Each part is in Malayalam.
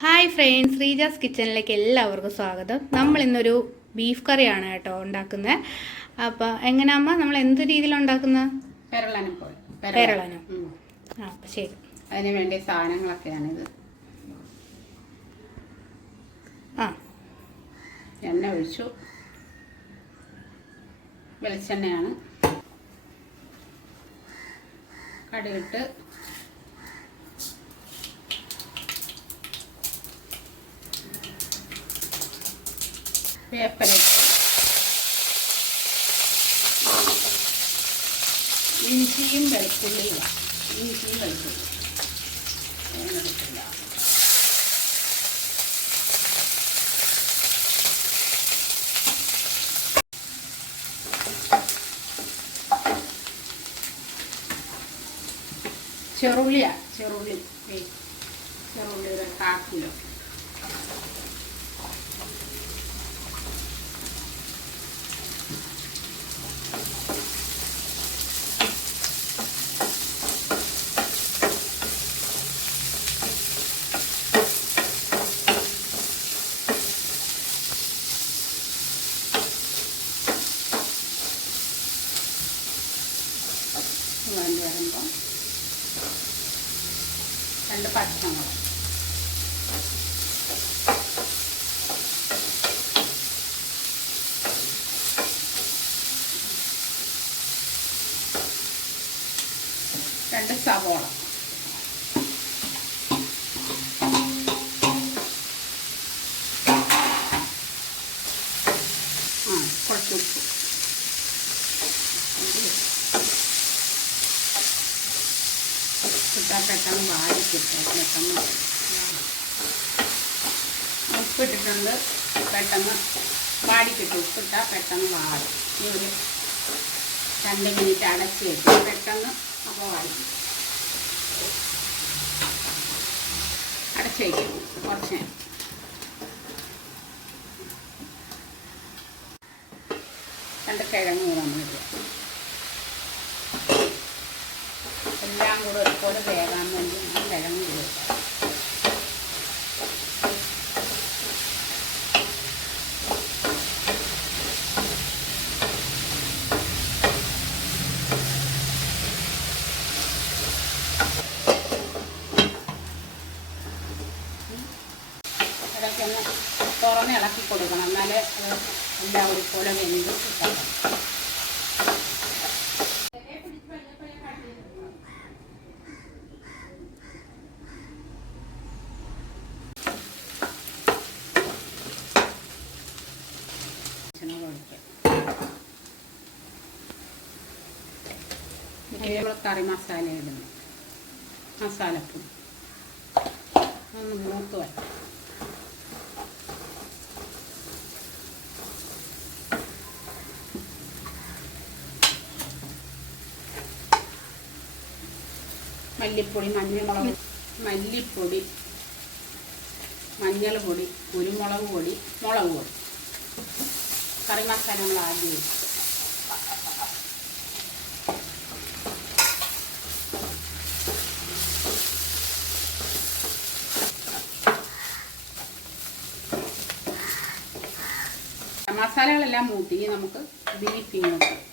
ഹായ് ഫ്രണ്ട്സ് ശ്രീജാസ് കിച്ചണിലേക്ക് എല്ലാവർക്കും സ്വാഗതം. നമ്മൾ ഇന്നൊരു ബീഫ് കറിയാണ് കേട്ടോ ഉണ്ടാക്കുന്നത്. അപ്പോൾ എങ്ങനെയാമ്മ? നമ്മൾ എന്ത് രീതിയിൽ ഉണ്ടാക്കുന്നത്? പെരളനം. പോലെ പെരളനം. ആ അപ്പം ശരി. അതിന് വേണ്ടിയ സാധനങ്ങളൊക്കെയാണിത്. ആ. എണ്ണ ഒഴിച്ചു. വെളിച്ചെണ്ണയാണ്. കടുകിട്ട് വേപ്പലിട്ട് ഇഞ്ചിയും വെളുത്തുള്ളിയും ഇഞ്ചിയും വെളുത്തുള്ളി വേറെ കിട്ടില്ല ചെറുള്ളിയാ ചെറുള്ളി. ചെറുള്ളി ഒരു കാ വേണ്ടി വരുമ്പോൾ രണ്ട് പച്ചമുളക്. രണ്ട് സവോള. ഇട്ടാൽ പെട്ടെന്ന് വാടി കിട്ടും പെട്ടെന്ന് ഉപ്പിട്ടിട്ടുണ്ട് പെട്ടെന്ന് വാടി കിട്ടും ഉപ്പിട്ടാൽ പെട്ടെന്ന് വാടി. ഈ ഒരു രണ്ട് മിനിറ്റ് അടച്ച് വെക്കും പെട്ടെന്ന് അപ്പോൾ വാടി. അടച്ച് വയ്ക്കും കുറച്ച് നേരം. രണ്ട് കിഴങ്ങ് കൂടെ നമ്മളിടുക എല്ലാം കൂടെ ഒരുപോലെ വേകാൻ വേണ്ടി ഞാൻ കിഴങ്ങ് കൊടുക്കാം അതൊക്കെ ഒന്ന് തുറന്ന് ഇളക്കി കൊടുക്കണം. എന്നാലേ എല്ലാം ഒരുപോലെ വെന്ത് കിട്ടണം. കറി മസാല ഇടുന്നു. മസാലപ്പൊടി. ഒന്ന് മൂത്ത് വരാം മല്ലിപ്പൊടി മഞ്ഞൾമുളക് മല്ലിപ്പൊടി മഞ്ഞൾ പൊടി കുരുമുളക് പൊടി മുളക് പൊടി. കറി മസാല നമ്മൾ ആദ്യം വെച്ചു മസാലകളെല്ലാം ഇനി നമുക്ക് ബീഫ്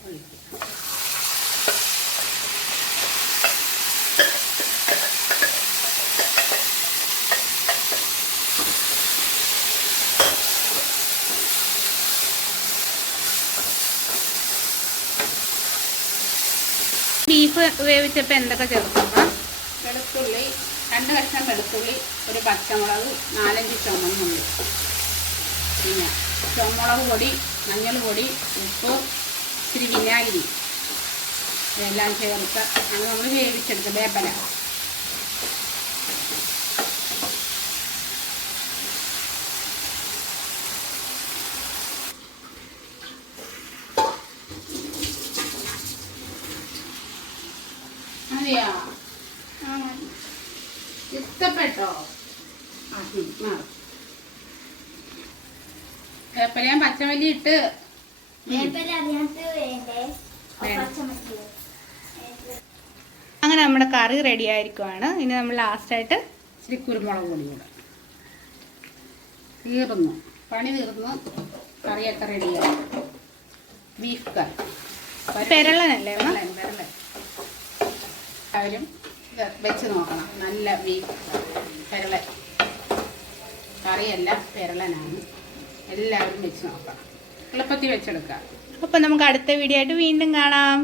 ബീഫ് വേവിച്ചപ്പോൾ എന്തൊക്കെ ചേർക്കാം വെളുത്തുള്ളി രണ്ട് കഷ്ണം വെളുത്തുള്ളി ഒരു പച്ചമുളക് നാലഞ്ച് ചുമന്നുള്ളി. പിന്നെ ചുമമുളക് പൊടി മഞ്ഞൾ പൊടി ഉപ്പ് ഇച്ചിരി വിനാഗിരി. ഇതെല്ലാം ചേർത്ത് അങ്ങനെ നമ്മൾ വേവിച്ചെടുത്ത് വേപ്പല. അതെയാ ഇഷ്ടപ്പെട്ടോ? ആ ഞാൻ പച്ചമല്ലി ഇട്ട് അങ്ങനെ നമ്മുടെ കറി റെഡി ആയിരിക്കുവാണ്. ഇനി നമ്മൾ ലാസ്റ്റായിട്ട് ഇച്ചിരി കുരുമുളക് പൊടി കൂടെ തീർന്നു. പണി തീർന്നു. കറിയൊക്കെ റെഡിയായി ബീഫ് കറി. പെരളനല്ലേ? അമ്മ വിരളൻ വിരളൻ എല്ലാവരും ഇത് വെച്ച് നോക്കണം. നല്ല മീൻ പെരളൻ. കറിയല്ല പെരളനാണ്. എല്ലാവരും വെച്ച് നോക്കണം. എളുപ്പത്തിൽ വെച്ചെടുക്കാം. അപ്പം നമുക്ക് അടുത്ത വീഡിയോ ആയിട്ട് വീണ്ടും കാണാം.